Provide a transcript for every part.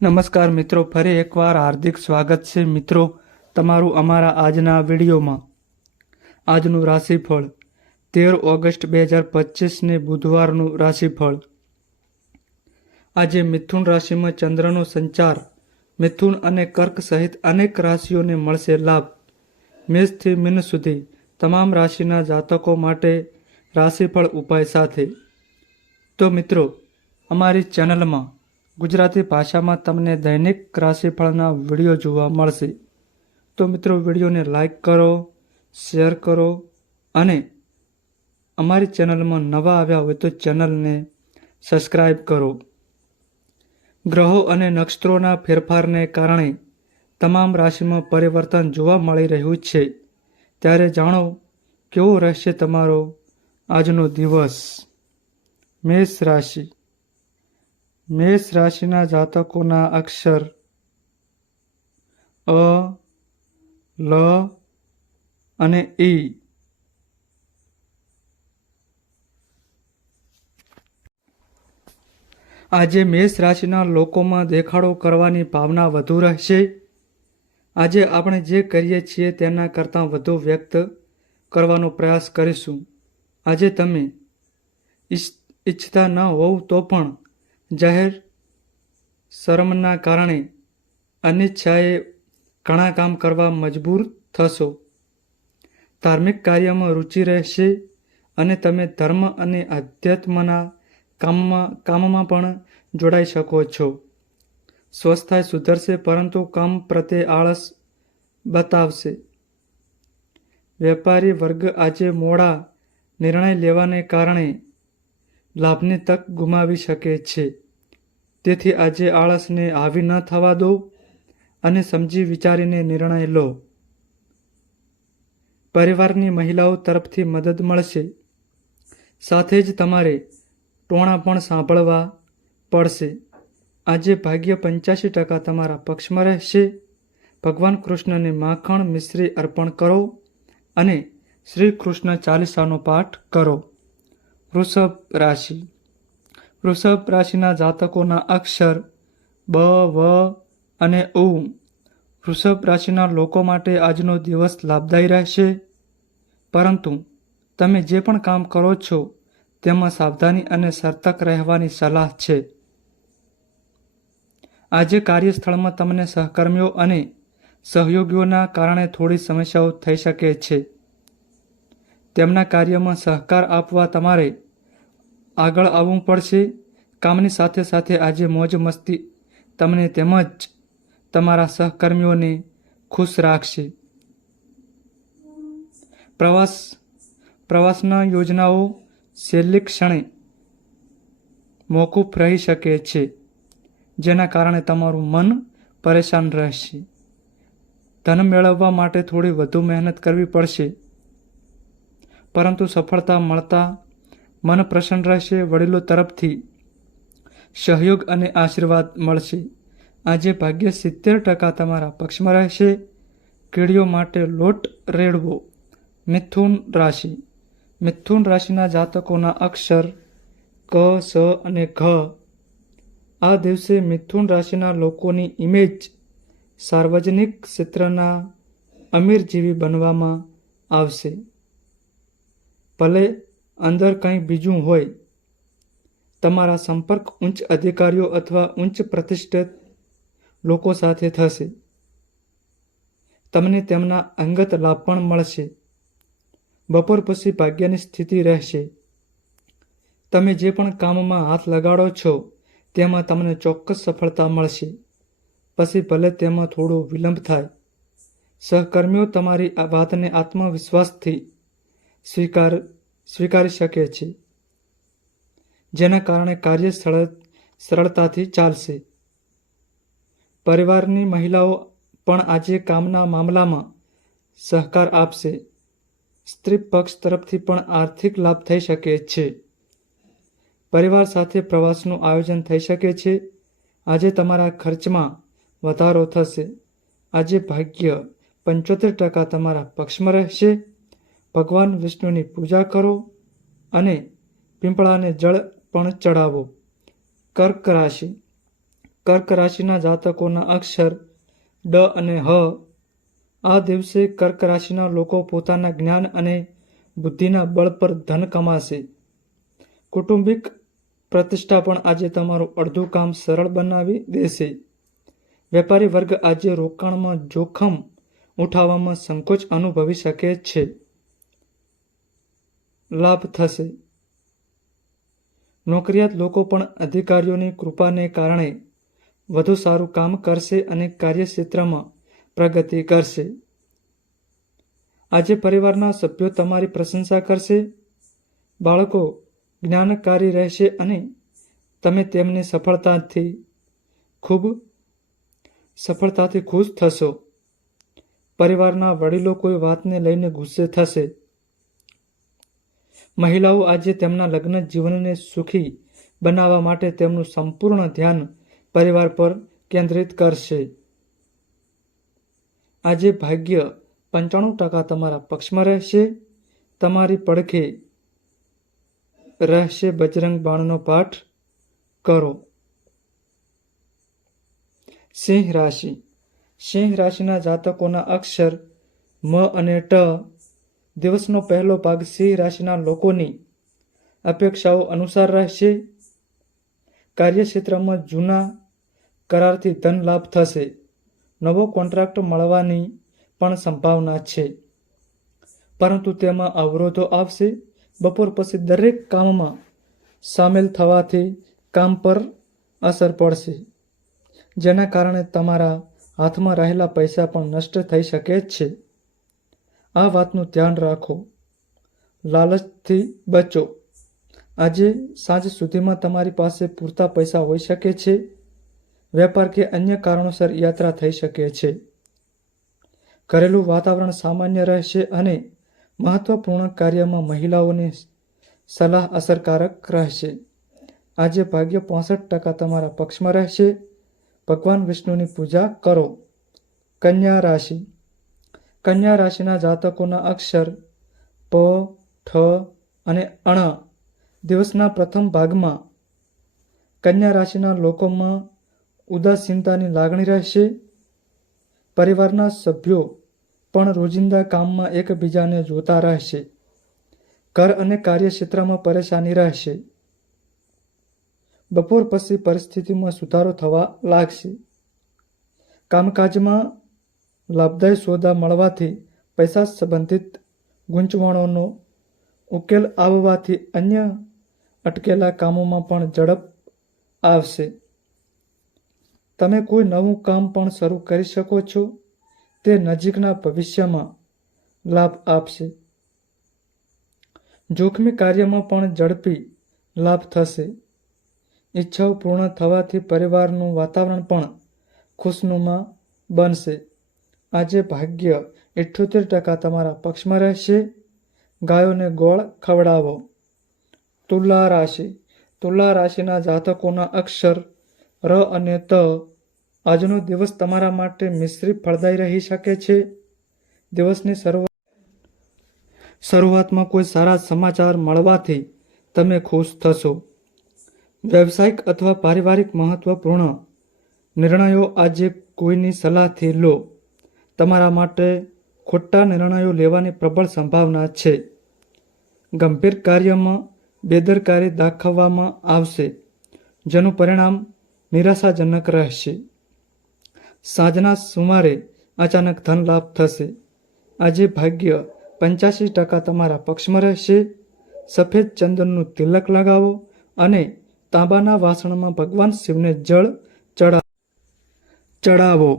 નમસ્કાર મિત્રો, ફરી એકવાર હાર્દિક સ્વાગત છે મિત્રો તમારું અમારા આજના વિડીયોમાં. આજનું રાશિફળ તેર ઓગસ્ટ બે હજાર પચીસને બુધવારનું રાશિફળ. આજે મિથુન રાશિમાં ચંદ્રનો સંચાર મિથુન અને કર્ક સહિત અનેક રાશિઓને મળશે લાભ. મેષથી મીન સુધી તમામ રાશિના જાતકો માટે રાશિફળ ઉપાય સાથે. તો મિત્રો, અમારી ચેનલમાં ગુજરાતી ભાષામાં તમને દૈનિક રાશિફળના વીડિયો જોવા મળશે. તો મિત્રો, વિડીયોને લાઈક કરો, શેર કરો અને અમારી ચેનલમાં નવા આવ્યા હોય તો ચેનલને સબસ્ક્રાઈબ કરો. ગ્રહો અને નક્ષત્રોના ફેરફારને કારણે તમામ રાશિમાં પરિવર્તન જોવા મળી રહ્યું છે. ત્યારે જાણો કેવો રહેશે તમારો આજનો દિવસ. મેષ રાશિ. મેષ રાશિના જાતકોના અક્ષર અ, લ અને ઈ આજે મેષ રાશિના લોકોમાં દેખાડો કરવાની ભાવના વધુ રહેશે. આજે આપણે જે કરીએ છીએ તેના કરતાં વધુ વ્યક્ત કરવાનો પ્રયાસ કરીશું. આજે તમે ઈચ્છ- ઈચ્છતા ન હોવ તો પણ જાહેર શરમના કારણે અનિચ્છાએ ઘણા કામ કરવા મજબૂર થશો. ધાર્મિક કાર્યમાં રુચિ રહેશે અને તમે ધર્મ અને આધ્યાત્મના કામમાં કામમાં પણ જોડાઈ શકો છો. સ્વસ્થતા સુધરશે પરંતુ કામ પ્રત્યે આળસ બતાવશે. વેપારી વર્ગ આજે મોડા નિર્ણય લેવાને કારણે લાભની તક ગુમાવી શકે છે. તેથી આજે આળસને હાવી ન થવા દો અને સમજી વિચારીને નિર્ણય લો. પરિવારની મહિલાઓ તરફથી મદદ મળશે. સાથે જ તમારે ટોણા પણ સાંભળવા પડશે. આજે ભાગ્ય પંચ્યાસી ટકા તમારા પક્ષમાં રહેશે. ભગવાન કૃષ્ણને માખણ મિશ્રી અર્પણ કરો અને શ્રી કૃષ્ણ ચાલીસાનો પાઠ કરો. વૃષભ રાશિ. વૃષભ રાશિના જાતકોના અક્ષર બ, વ અને ઉ. વૃષભ રાશિના લોકો માટે આજનો દિવસ લાભદાયી રહેશે. પરંતુ તમે જે પણ કામ કરો છો, તેમાં સાવધાની અને સર્તક રહેવાની સલાહ છે. આજે કાર્યસ્થળમાં તમને સહકર્મીઓ અને સહયોગીઓના કારણે થોડી સમસ્યાઓ થઈ શકે છે. તેમના કાર્યમાં સહકાર આપવા તમારે આગળ આવવું પડશે. કામની સાથે સાથે આજે મોજ મસ્તી તમને તેમજ તમારા સહકર્મીઓને ખુશ રાખશે. પ્રવાસ, પ્રવાસના યોજનાઓ છેલ્લી ક્ષણે મોકૂફ રહી શકે છે, જેના કારણે તમારું મન પરેશાન રહેશે. ધન મેળવવા માટે થોડી વધુ મહેનત કરવી પડશે. પરંતુ સફળતા મળતા મન પ્રસન્ન રહેશે, વડીલો તરફથી સહયોગ અને આશીર્વાદ મળશે. આજે ભાગ્ય સિત્તેર ટકા તમારા પક્ષમાં રહેશે. કીડીઓ માટે લોટ રેડવો મિથુન રાશિ. મિથુન રાશિના જાતકોના અક્ષર ક, સ અને ઘ. આ દિવસે મિથુન રાશિના લોકોની ઇમેજ સાર્વજનિક ક્ષેત્રના અમીર જેવી બનવામાં આવશે. ભલે અંદર કંઈ બીજું હોય, તમારા સંપર્ક ઉચ્ચ અધિકારીઓ અથવા ઉચ્ચ પ્રતિષ્ઠિત લોકો સાથે થશે. તમને તેમના અંગત લાભ પણ મળશે. બપોર પછી ભાગ્યની સ્થિતિ રહેશે. તમે જે પણ કામમાં હાથ લગાડો છો, તેમાં તમને ચોક્કસ સફળતા મળશે. પછી ભલે તેમાં થોડો વિલંબ થાય, સહકર્મીઓ તમારી આ વાતને આત્મવિશ્વાસથી સ્વીકાર સ્વીકારી શકે છે, જેના કારણે કાર્ય સરળ, સરળતાથી ચાલશે. પરિવારની મહિલાઓ પણ આજે કામના મામલામાં સહકાર આપશે. સ્ત્રી પક્ષ તરફથી પણ આર્થિક લાભ થઈ શકે છે. પરિવાર સાથે પ્રવાસનું આયોજન થઈ શકે છે. આજે તમારા ખર્ચમાં વધારો થશે. આજે ભાગ્ય પંચોતેર ટકા તમારા પક્ષમાં રહેશે. ભગવાન વિષ્ણુની પૂજા કરો અને પીંપળાને જળ પણ ચડાવો. કર્ક રાશિ. કર્ક રાશિના જાતકોના અક્ષર ડ અને હ. આ દિવસે કર્ક રાશિના લોકો પોતાના જ્ઞાન અને બુદ્ધિના બળ પર ધન કમાશે. કુટુંબિક પ્રતિષ્ઠા પણ આજે તમારું અડધું કામ સરળ બનાવી દેશે. વેપારી વર્ગ આજે રોકાણમાં જોખમ ઉઠાવવામાં સંકોચ અનુભવી શકે છે. લાભ થશે. નોકરિયાત લોકો પણ અધિકારીઓની કૃપાને કારણે વધુ સારું કામ કરશે અને કાર્યક્ષેત્રમાં પ્રગતિ કરશે. આજે પરિવારના સભ્યો તમારી પ્રશંસા કરશે. બાળકો જ્ઞાનકારી રહેશે અને તમે તેમની સફળતાથી ખૂબ સફળતાથી ખુશ થશો. પરિવારના વડીલો કોઈ વાતને લઈને ગુસ્સે થશે. મહિલાઓ આજે તેમના લગ્ન જીવનને સુખી બનાવવા માટે તેમનું સંપૂર્ણ ધ્યાન પરિવાર પર કેન્દ્રિત કરશે. આજે ભાગ્ય પંચાણું ટકા તમારા પક્ષમાં રહેશે. તમારી પડખે રહેશે બજરંગ બાણનો પાઠ કરો. સિંહ રાશિ. સિંહ રાશિના જાતકોના અક્ષર મ અને ટ દિવસનો પહેલો ભાગ સિંહ રાશિના લોકોની અપેક્ષાઓ અનુસાર રહેશે. કાર્યક્ષેત્રમાં જૂના કરારથી ધન લાભ થશે. નવો કોન્ટ્રાક્ટ મળવાની પણ સંભાવના છે. પરંતુ તેમાં અવરોધો આવશે. બપોર પછી દરેક કામમાં સામેલ થવાથી કામ પર અસર પડશે, જેના કારણે તમારા હાથમાં રહેલા પૈસા પણ નષ્ટ થઈ શકે છે. આ વાતનું ધ્યાન રાખો. લાલચથી બચો. આજે સાંજ સુધીમાં તમારી પાસે પૂરતા પૈસા હોઈ શકે છે. વેપાર કે અન્ય કારણોસર યાત્રા થઈ શકે છે. ઘરેલું વાતાવરણ સામાન્ય રહેશે અને મહત્વપૂર્ણ કાર્યમાં મહિલાઓની સલાહ અસરકારક રહેશે. આજે ભાગ્ય પોસઠ ટકા તમારા પક્ષમાં રહેશે. ભગવાન વિષ્ણુની પૂજા કરો. કન્યા રાશિ. કન્યા રાશિના જાતકોના અક્ષર પ, ઠ અને અણ દિવસના પ્રથમ ભાગમાં કન્યા રાશિના લોકોમાં ઉદાસીનતાની લાગણી રહેશે. પરિવારના સભ્યો પણ રોજિંદા કામમાં એકબીજાને જોતા રહેશે. ઘર અને કાર્યક્ષેત્રમાં પરેશાની રહેશે. બપોર પછી પરિસ્થિતિમાં સુધારો થવા લાગશે. કામકાજમાં લાભદાયી સોદા મળવાથી પૈસા સંબંધિત ગૂંચવણોનો ઉકેલ આવવાથી અન્ય અટકેલા કામોમાં પણ ઝડપ આવશે. તમે કોઈ નવું કામ પણ શરૂ કરી શકો છો, તે નજીકના ભવિષ્યમાં લાભ આપશે. જોખમી કાર્યમાં પણ ઝડપી લાભ થશે. ઈચ્છાઓ પૂર્ણ થવાથી પરિવારનું વાતાવરણ પણ ખુશનુમા બનશે. આજે ભાગ્ય ઇઠ્યોતેર ટકા તમારા પક્ષમાં રહેશે. ગાયોને ગોળ ખવડાવો. તુલા રાશિ. તુલા રાશિના જાતકોના અક્ષર ર અને ત આજનો દિવસ તમારા માટે મિશ્રિત ફળદાયી રહી શકે છે. દિવસની શરૂઆત શરૂઆતમાં કોઈ સારા સમાચાર મળવાથી તમે ખુશ થશો. વ્યવસાયિક અથવા પારિવારિક મહત્વપૂર્ણ નિર્ણયો આજે કોઈની સલાહથી લો. તમારા માટે ખોટા નિર્ણયો લેવાની પ્રબળ સંભાવના છે. ગંભીર કાર્યમાં બેદરકારી દાખવવામાં આવશે, જેનું પરિણામ નિરાશાજનક રહેશે. સાંજના સુમારે અચાનક ધન લાભ થશે. આજે ભાગ્ય પંચ્યાસી ટકા તમારા પક્ષમાં રહેશે. સફેદ ચંદનનું તિલક લગાવો અને તાંબાના વાસણમાં ભગવાન શિવને જળ ચડા ચડાવો.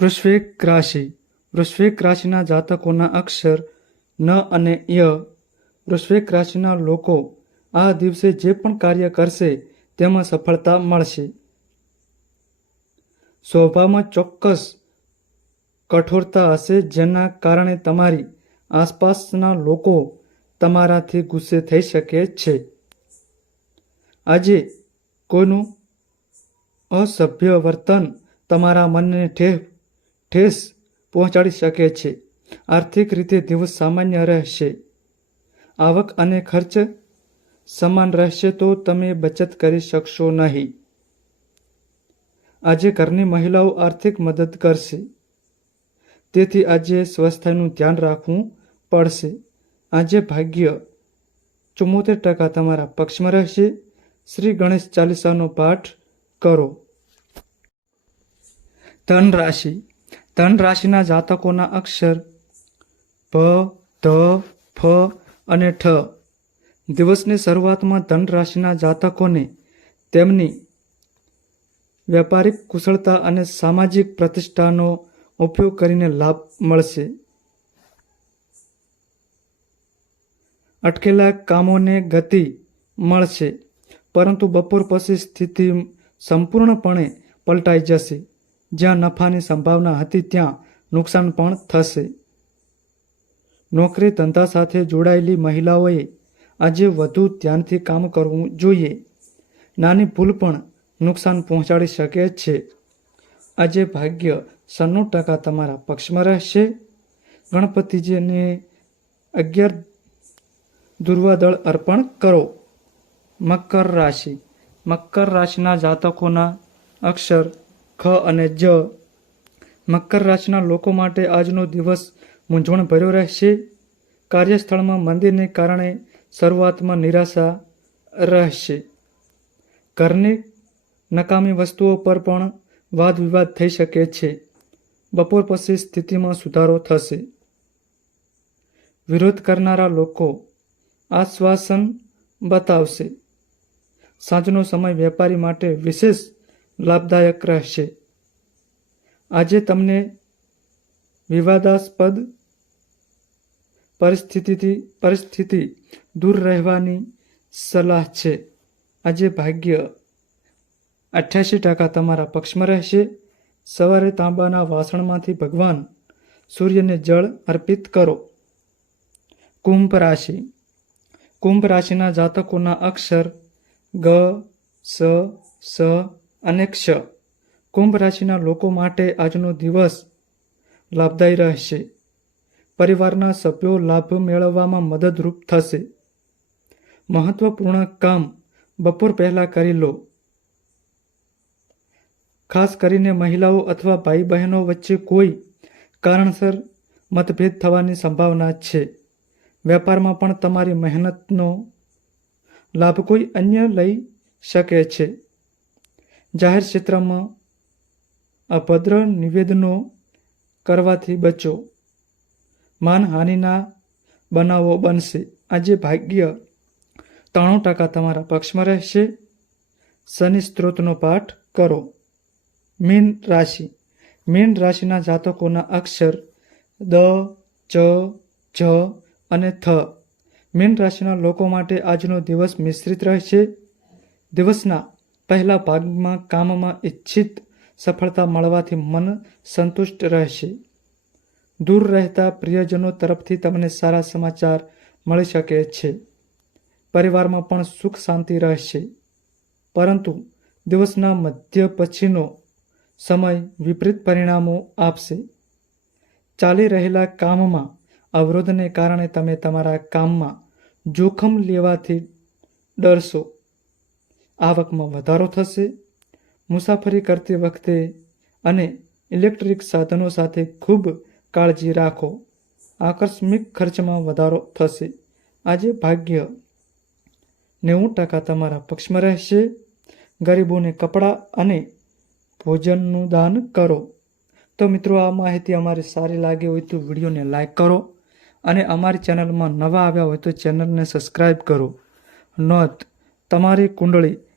વૃશ્વિક રાશિ. વૃશ્વિક રાશિના જાતકોના અક્ષર ન અને ય. વૃશ્વિક રાશિના લોકો આ દિવસે જે પણ કાર્ય કરશે તેમાં સફળતા મળશે. સ્વભાવમાં ચોક્કસ કઠોરતા હશે જેના કારણે તમારી આસપાસના લોકો તમારાથી ગુસ્સે થઈ શકે છે. આજે કોઈનું અસભ્ય વર્તન તમારા મનને ઠેસ ઠેસ પહોંચાડી શકે છે. આર્થિક રીતે દિવસ સામાન્ય રહેશે. આવક અને ખર્ચ સમાન રહેશે તો તમે બચત કરી શકશો નહીં. આજે ઘરની મહિલાઓ આર્થિક મદદ કરશે. તેથી આજે સ્વાસ્થ્યનું ધ્યાન રાખવું પડશે. આજે ભાગ્ય ચુમ્મોતેર ટકા તમારા પક્ષમાં રહેશે. શ્રી ગણેશ ચાલીસાનો પાઠ કરો. ધન રાશિ ધન રાશિના જાતકોના અક્ષર પ, ધ, ફ અને ઠ. દિવસની શરૂઆતમાં ધન રાશિના જાતકોને તેમની વેપારિક કુશળતા અને સામાજિક પ્રતિષ્ઠાનો ઉપયોગ કરીને લાભ મળશે. અટકેલા કામોને ગતિ મળશે, પરંતુ બપોર પછી સ્થિતિ સંપૂર્ણપણે પલટાઈ જશે. જ્યાં નફાની સંભાવના હતી ત્યાં નુકસાન પણ થશે. નોકરી ધંધા સાથે જોડાયેલી મહિલાઓએ આજે વધુ ધ્યાનથી કામ કરવું જોઈએ. નાની ભૂલ પણ નુકસાન પહોંચાડી શકે છે. આજે ભાગ્ય સન્નું ટકા તમારા પક્ષમાં રહેશે. ગણપતિજીને અગિયાર દુર્વાદળ અર્પણ કરો. મકર રાશિ. મકર રાશિના જાતકોના અક્ષર ખ અને જ. મકર રાશિના લોકો માટે આજનો દિવસ મૂંઝવણ ભર્યો રહેશે. કાર્યસ્થળમાં મંદિરને કારણે શરૂઆતમાં નિરાશા રહેશે. ઘરની નકામી વસ્તુઓ પર પણ વાદ વિવાદ થઈ શકે છે. બપોર પછી સ્થિતિમાં સુધારો થશે. વિરોધ કરનારા લોકો આશ્વાસન બતાવશે. સાંજનો સમય વેપારી માટે વિશેષ લાભદાયક રહેશે. આજે તમને વિવાદાસ્પદ પરિસ્થિતિથી, પરિસ્થિતિ દૂર રહેવાની સલાહ છે. આજે ભાગ્ય અઠ્યાસી ટકા તમારા પક્ષમાં રહેશે. સવારે તાંબાના વાસણમાંથી ભગવાન સૂર્યને જળ અર્પિત કરો. કુંભ રાશિ. કુંભ રાશિના જાતકોના અક્ષર ગ, સ સ અને ક્ષ. કુંભ રાશિના લોકો માટે આજનો દિવસ લાભદાયી રહેશે. પરિવારના સભ્યો લાભ મેળવવામાં મદદરૂપ થશે. મહત્વપૂર્ણ કામ બપોર પહેલા કરી લો. ખાસ કરીને મહિલાઓ અથવા ભાઈ બહેનો વચ્ચે કોઈ કારણસર મતભેદ થવાની સંભાવના છે. વેપારમાં પણ તમારી મહેનતનો લાભ કોઈ અન્ય લઈ શકે છે. જાહેર ક્ષેત્રમાં અભદ્ર નિવેદનો કરવાથી બચો. માનહાનિના બનાવો બનશે. આજે ભાગ્ય ત્રાણું ટકા તમારા પક્ષમાં રહેશે. શનિ સ્ત્રોતનો પાઠ કરો. મીન રાશિ. મીન રાશિના જાતકોના અક્ષર દ, ચ, જ અને થ. મીન રાશિના લોકો માટે આજનો દિવસ મિશ્રિત રહેશે. દિવસના પહેલા ભાગમાં કામમાં ઈચ્છિત સફળતા મળવાથી મન સંતુષ્ટ રહેશે. દૂર રહેતા પ્રિયજનો તરફથી તમને સારા સમાચાર મળી શકે છે. પરિવારમાં પણ સુખ શાંતિ રહેશે. પરંતુ દિવસના મધ્ય પછીનો સમય વિપરીત પરિણામો આપશે. ચાલી રહેલા કામમાં અવરોધને કારણે તમે તમારા કામમાં જોખમ લેવાથી ડરશો. આવકમાં વધારો થશે, મુસાફરી કરતી વખતે અને ઇલેક્ટ્રિક સાધનો સાથે ખૂબ કાળજી રાખો. આકસ્મિક ખર્ચમાં વધારો થશે. આજે ભાગ્ય નેવું ટકા તમારા પક્ષમાં રહેશે. ગરીબોને કપડાં અને ભોજનનું દાન કરો. તો મિત્રો, આ માહિતી અમારી સારી લાગી હોય તો વિડીયોને લાઈક કરો અને અમારી ચેનલમાં નવા આવ્યા હોય તો ચેનલને સબસ્ક્રાઈબ કરો. નોંધ, તમારી કુંડળી